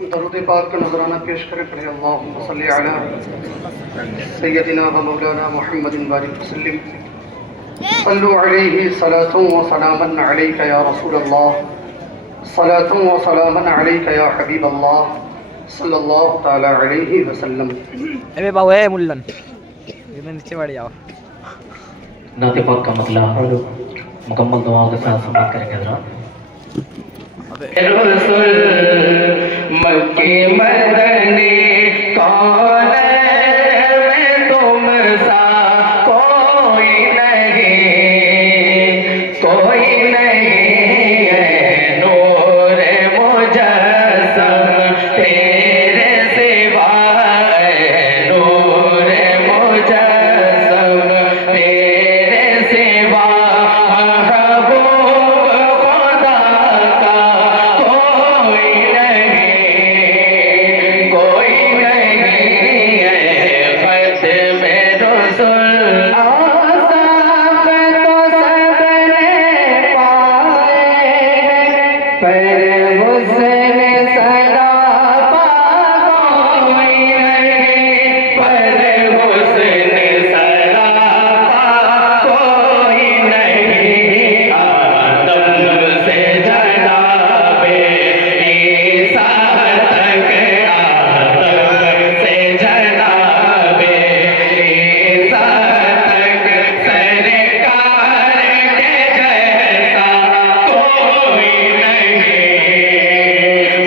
درود پاک کا نذرانہ پیش کریں پڑھیں اللہم صلی علی سیدنا و مولانا محمد بارک وسلم صلو علیہ صلاۃ و سلاما علیک یا رسول اللہ صلاۃ و سلاما علیک یا حبیب اللہ صلی اللہ تعالی علیہ وسلم۔ اے باو اے ملن یہ میں نیچے بیٹھ جاؤ۔ نعت پاک کا مطلع مکمل دعاؤں کے ساتھ سماعت کریں گے حضرات۔ رسول مکی مدنی کون میں تم سا کوئی نہیں، کوئی نہیں ہے نور مجسم تیرے سوا، ہے نور مجسم تیرے سوا، محبوب خدا کا کوئی نہیں، کوئی نہیں ہے ختم رسول۔ آسان تو سب نے پائے پر حسن سراپا کوئی نہیں، پر حسن سراپا کوئی نہیں، آدم سے جناب عیسیٰ تک، آدم سے جناب عیسیٰ تک، سرکار کے جیسا کوئی نہیں،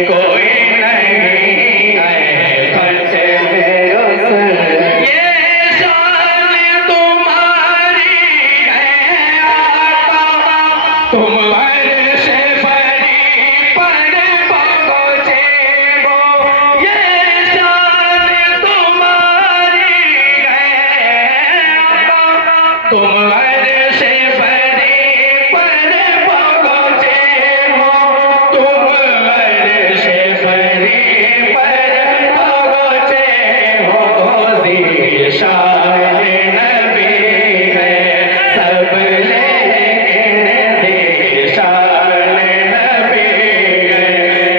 کوئی نہیں ہے ختم رسول۔ یہ شان تمہاری ہے آقا، تم عرش بری پر پہنچے ہو، یہ شان تمہاری ہے آقا، تم عرش بری پر پہنچے ہو، تم عرش بری پر پہنچے ہو، ذیشان نبی ہے سب لیکن ذیشان نبی ہے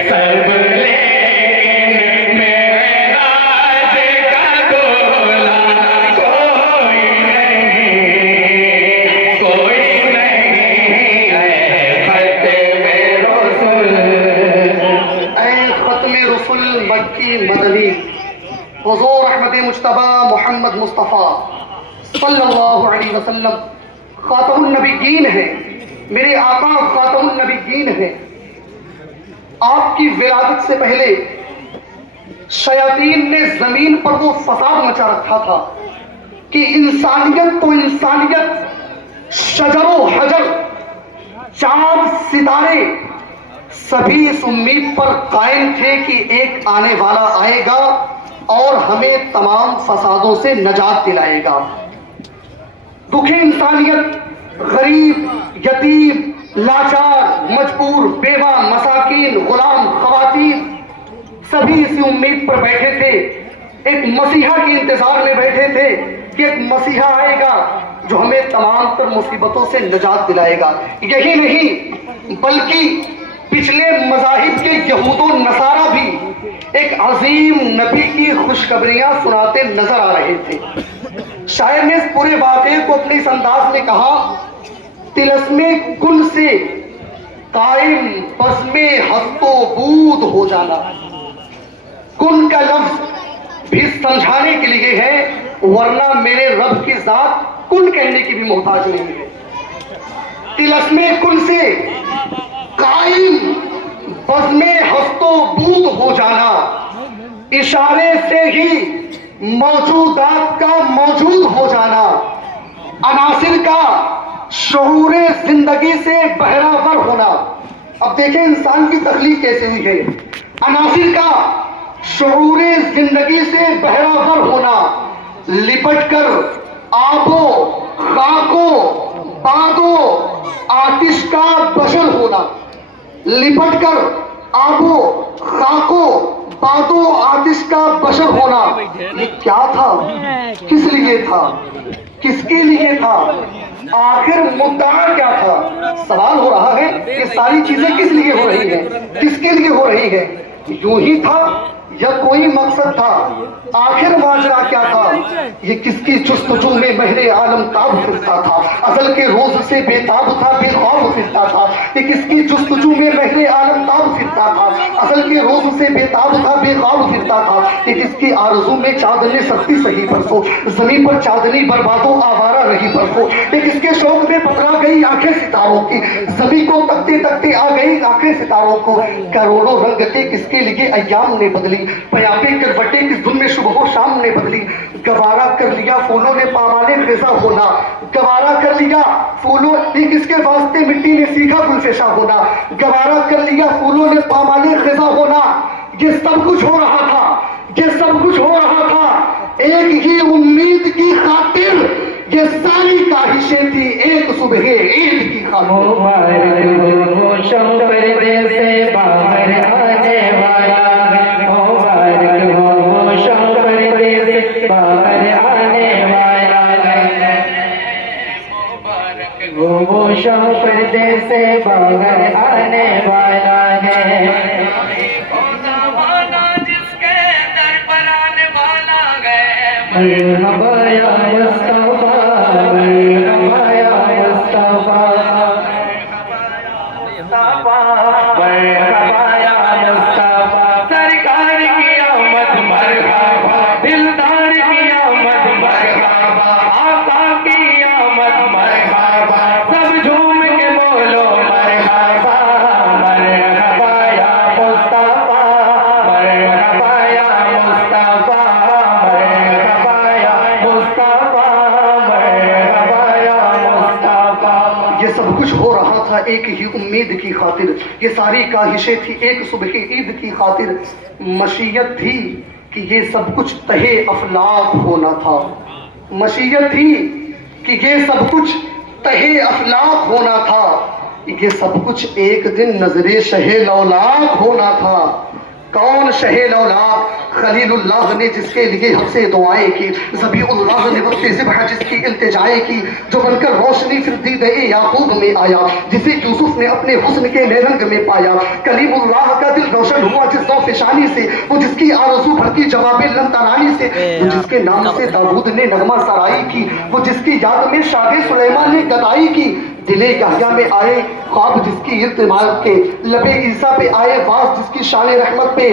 سب لیکن، معراج کا دولہ کوئی نہیں، کوئی نہیں ہے ختم رسول۔ اے ختم رسول مکی مدنی حضور احمد مجتبی محمد مصطفیٰ صلی اللہ علیہ وسلم خاتم النبیین ہیں، میرے آقا خاتم النبیین ہیں۔ آپ کی ولادت سے پہلے شیاطین نے زمین پر وہ فساد مچا رکھا تھا کہ انسانیت تو انسانیت، شجر و حجر، چاند ستارے سبھی اس امید پر قائم تھے کہ ایک آنے والا آئے گا اور ہمیں تمام فسادوں سے نجات دلائے گا۔ دکھی انسانیت، غریب، یتیم، لاچار، مجبور، بیوہ، مساکین، غلام، خواتین، سبھی اسی امید پر بیٹھے تھے، ایک مسیحا کے انتظار میں بیٹھے تھے کہ ایک مسیحا آئے گا جو ہمیں تمام تر مصیبتوں سے نجات دلائے گا۔ یہی نہیں بلکہ پچھلے مذاہب کے یہود و نصارہ بھی ایک عظیم نبی کی خوشخبریاں سناتے نظر آ رہے تھے۔ شاعر نے اس پورے واقعے کو اپنے اس انداز میں کہا، طلسم کل سے قائم بزم ہست و بود ہو جانا۔ کن کا لفظ بھی سمجھانے کے لیے ہے، ورنہ میرے رب کی ذات کن کہنے کی بھی محتاج نہیں ہے۔ طلسم کل سے قائم بزم ہست و بود ہو جانا، اشارے سے ہی موجودات کا موجود ہو جانا، عناصر کا شعور زندگی سے بہراور ہونا۔ اب دیکھیں انسان کی تخلیق کیسے ہوئی ہے۔ عناصر کا شعور زندگی سے بہراور ہونا، لپٹ کر آبو خاکو بادو آتش کا بشر ہونا، لپٹ کر آبو خاکو بادو آتش کا بشر ہونا۔ یہ کیا تھا؟ کس لیے تھا؟ کس کے لیے تھا؟ آخر مدعا کیا تھا؟ سوال ہو رہا ہے کہ ساری چیزیں کس لیے ہو رہی ہیں، کس کے لیے ہو رہی ہیں؟ यूं ही था या कोई मकसद था, आखिर माजरा क्या था, ये किसकी जुस्तजू में महरे आलम ताब फिरता था, अजल के रोज से बेताब था बेखौफ फिरता था, ये किसकी जुस्तजू में महरे आलम ताब फिरता था, अजल के रोज से बेताब था बेखौफ फिरता था, ये किसकी आरज़ू में चांदनी सख्ती सही परसों, जमीन पर चांदनी बर्बादों आवारा रही परसों, ये किसके शौक में पकड़ा गई आंखें सितारों की, जमीन को तकते तकते आ गई आंखें सितारों को, करोड़ों रंग के किसके लिए अय्याम ने बदली, पयाबे करवटे किस धुन में सुबह शाम ने बदली, गवारा कर लिया फूलों ने पामाले फिजा होना, गवारा कर लिया फूलों ने किसके वास्ते मिट्टी ने सीखा गुलफेशा होना, गवारा कर लिया फूलों ने पामाले फिजा होना, ये सब कुछ हो रहा था, ये सब कुछ हो रहा था एक ही उम्मीद की खातिर, ये सारी काहिशें थी एक सुबह ईद की खातिर। मुबारक हो शब पर्दे से बाहर आने वाला, मुबारक हो शब पर्दे से बाहर आने वाला, मुबारक हो शब पर्दे से बाहर आने वाला है, जिसके दर पर आने वाला है, मरहबा या मुस्तफा, मरहबा या मुस्तफा, मरहबा या मुस्तफा, सरकार की आमद मरहबा, दिलदार की आमद मरहबा, आका की आमद मरहबा, सब झूम के बोलो मरहबा, मरहबा या मुस्तफा, मरहबा या मुस्तफा, मरहबा या मुस्तफा, मरहबा या मुस्तफा। ये सब कुछ हो रहा था एक ही उम्मीद की खातिर, ये सारी काहिशें थी एक सुबह ईद की खातिर, मशीयत थी कि ये सब कुछ तहे अफलाक होना था, मशीयत थी कि ये सब कुछ तहे अफलाक होना था, ये सब कुछ एक दिन नजरे शहे लौलाक होना था। कौन शहे लौलाक? खलीलुल्लाह ने जिसके लिए हमसे दुआएं की, ज़बीउल्लाह ने वक्ते ज़िब्ह जिसकी इल्तिजाएं की, जो बनकर रोशनी फिर दीदे याकूब में आया, जिसे यूसुफ ने अपने हुस्न के नेरंग में पाया, कलीमुल्लाह का दिल रोशन हुआ जिस ज़ौफ़-ए-शानी से, वो जिसकी आरज़ू भड़की जवाबे लंतरानी से, वो जिसके नाम से दाऊद ने नगमा सराई की, वो जिसकी याद में शाह सुलेमान ने गदाई की, दिले यहया में आए ख्वाब जिसकी इल्तिमास के, लबे ईसा पे आए वास जिसकी शान रहमत पे,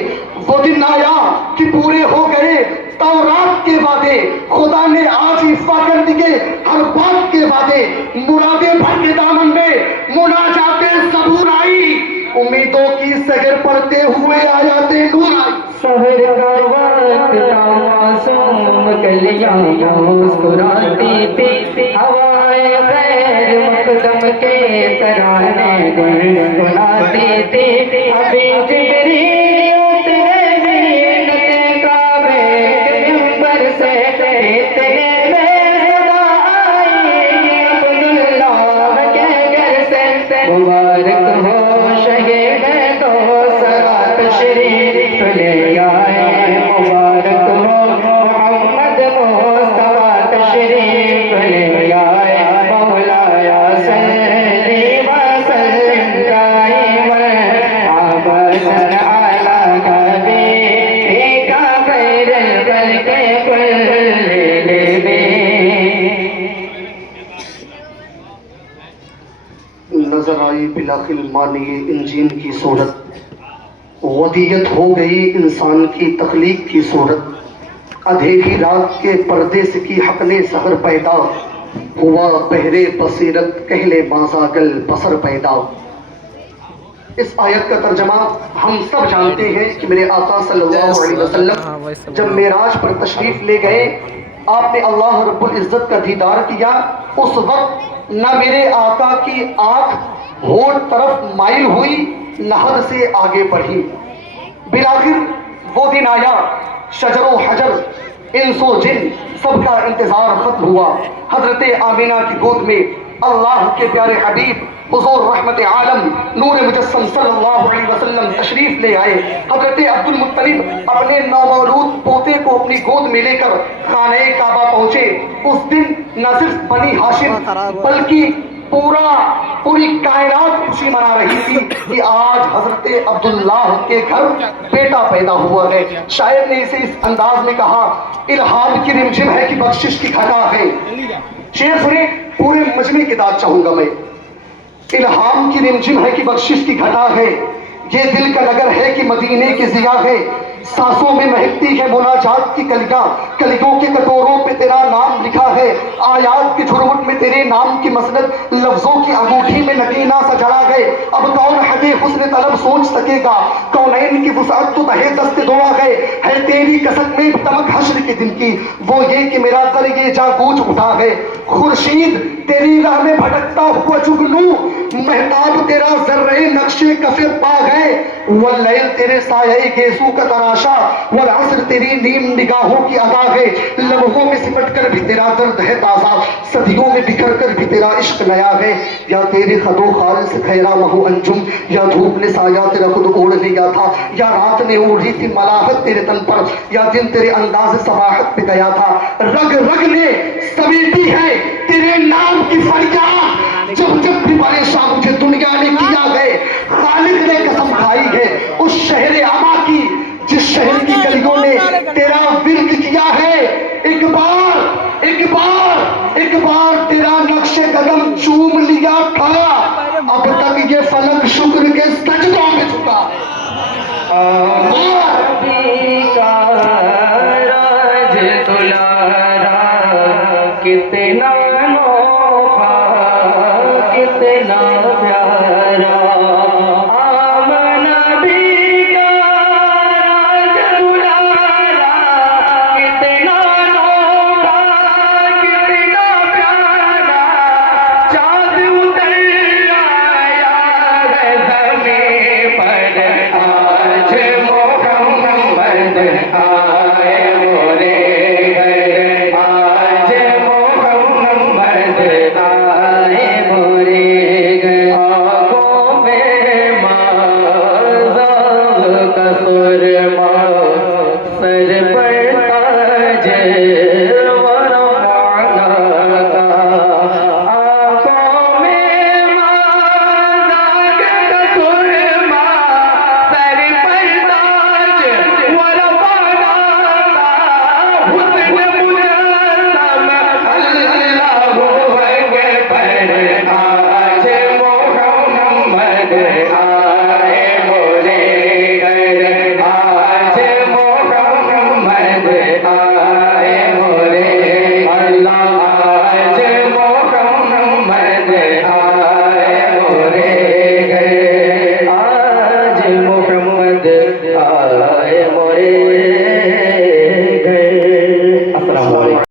वो दिन आया कि पूरे हो गए तौरात के वादे, खुदा ने आज इफ़ा कर दिए हर बात के वादे, मुरादे भर के दामन में मुनाजाते सबूर आई, उम्मीदों की सगर पड़ते हुए आयाते नूर आई। शहर का वक्त था मासूम कलियां मुस्कुराती थी, हवाएं गैर मकदम के तराने गुनगुनाती थी, अभी जिब्रील उतरे मीनते काबे के मिंबर से, इतने में सदा आई अब्दुल्लाह के घर से, मुबारक हो शहीद तो सरा तशरीफ ले आए, मुबारक हो मोहम्मद मुस्तफा तशरीफ ले आए, मौलाया सल्ली व सल्लिम दाइमन अबदन अला हबीबिका खैरुल खल्क़ि कुल्लिहिम। नजर आई बिलाखिल मानिए इंजीन की सूरत, वदीयत हो गई इंसान की तख्लीक की सूरत, अंधेरी रात के पर्दे से की हक ने सहर पैदा, हुआ बहरे बसीरत कहले बाजागल बसर पैदा। इस आयत का तर्जमा हम सब जानते हैं कि मेरे आका सल्लल्लाहु अलैहि वसल्लम जब मेराज पर तशरीफ ले गए, आपने अल्लाह रब्बुल इज्जत का दीदार किया, उस वक्त न मेरे आका की आंख होठ तरफ माइल हुई न हद से आगे बढ़ी। बिलाखिर वो दिन आया, शजरो हजर इंसो जिन सबका इंतजार खत्म हुआ, हजरत आमिना की गोद में अल्लाह के प्यारे हबीब हुजूर रहमत आलम नूर मुजस्सम सल्लल्लाहु अलैहि वसल्लम तशरीफ ले आए। हजरत अब्दुल मुत्तलिब अपने नौमौलूद पोते को अपनी गोद में लेकर खाने काबा पहुंचे। उस दिन न सिर्फ बनी हाशिम बल्कि पूरी कायनात खुशी मना रही थी कि आज हजरत अब्दुल्लाह के घर बेटा पैदा हुआ है। शायर ने इसे इस अंदाज में कहा, इल्हाम की रिमझिम है कि बख्शिश की घटा है। शेर सुने, पूरे मजमे की दाद चाहूंगा मैं। इल्हाम की रिमझिम है कि बख्शिश की घटा है, ये दिल का नगर है कि मदीने की जिया है। सांसों में महकती है मुनाजात की कलियां, कलियों के कटोरों पे तेरा नाम लिखा है। आयात के झुरमुट में तेरे नाम की मसनद, लफ्जों की अंगूठी में नगीना सा जड़ा गए। अब कौन हदे हुस्न तलब सोच सकेगा, कौनैन की वुसअत तो तहे दस्त दुआ गए। है तेरी कसक में तमक हश्र के दिन की, वो ये कि मेरा सर ये जा गूंज उठा है। खुर्शीद तेरी राह में भटकता हुआ जुगनू, महताब तेरा जर्रे नक्शे कफे पा गए। वल्लैल तेरे साये गेसू का तराशा, वल असर तेरी नीम निगाहों की अदा है। लम्हों में सिमट कर भी तेरा दर्द है ताजा, सदियों में बिखर कर भी तेरा इश्क नया है। या तेरे खदो खाल से खैरा महू अंजुम, या धूप ने साया तेरा खुद ओढ़ लिया था, या रात ने ओढ़ी थी मलाहत तेरे तन पर, या दिन तेरे अंदाज सबाहत पे गया था। रग रग ने समेटी है तेरे नाम की फरियाद, जब जब भी परेशान मुझे दुनिया ने किया गए। खालिद ने कसम खाई है उस शहर